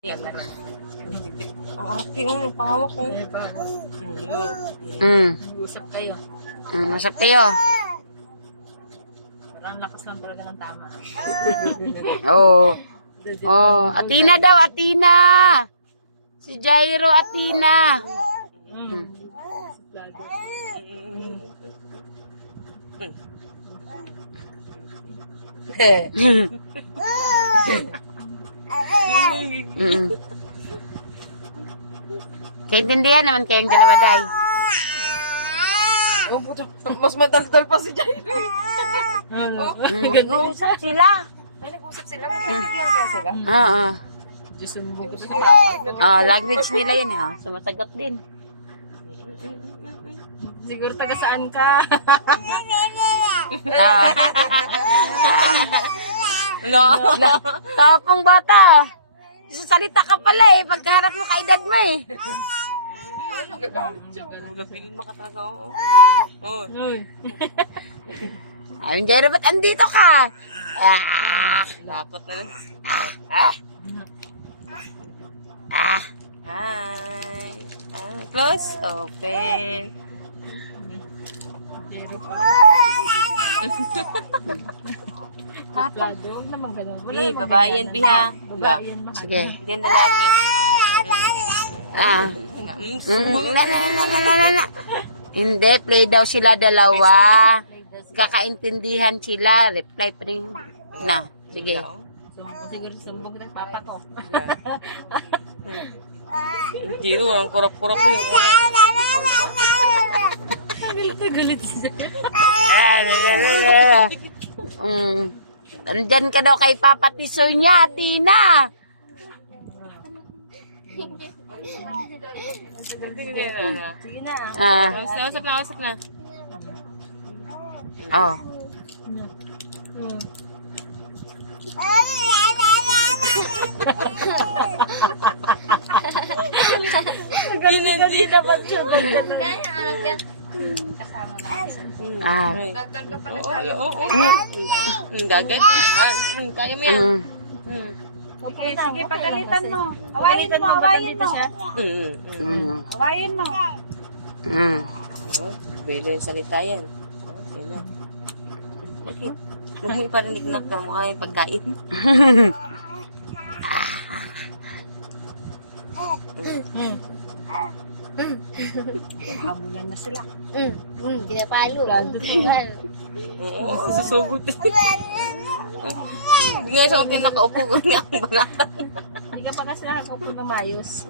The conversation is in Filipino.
Kalaro. Tingnan mo, pangawak mo. Ay, bago. Mag-usap kayo. Masap kayo. Parang lakas lang talaga ng tama. Oo. Oh, Athena daw, Athena. Si Jairo, Athena. Suplado. Kaintindihan naman kayong dalawa, Day. Oh, puto. Mas madaldal pa si Jai. Ganda din siya. Sila. Ay, nag-usap sila. Magkaibigan kaya sila. Oo. Diyos, sumbong ko to sa papa ko. Language nila yun, ha? So, matagot din. Siguro taga saan ka? No. Tapong bata. Sasalita ka pala eh. Pagkarap mo kay dad mo eh. Uy. Ayun, Jairo, ba't andito ka? Lapot na lang. Hi. Close. Open. Zero pa. Suplado. Huwag naman ganun. Wala naman Babae yan, ganyan. Pina. Babae yan, mahal. Sige. Ganda lagi. Hindi, play daw sila dalawa. Kakaintindihan sila. Reply pa rin. Na, sige. Siguro sumbong ng papa ko. Jiro, ang kurap-kurap yun. Galit na galit siya. Nandyan ka daw kay Papa Tisoy niya, Tina. Sige na. Usap na, usap na. Oh. Kanina pa siya ganun. Dagat. Kaya mo yan. Okay, sige, pagalitan mo. Pagalitan mo, ba't nandito siya? Awayin mo. Pwede rin salita yan. Bakit? Kung may parinig na mukha yung pagkain. Hamulan na sila. Pinapalo. Plado to. Susugod. Hindi nga siya kung nakaupo ko nga ang banata. Hindi ka pa kasi nakakaupo ng mayos.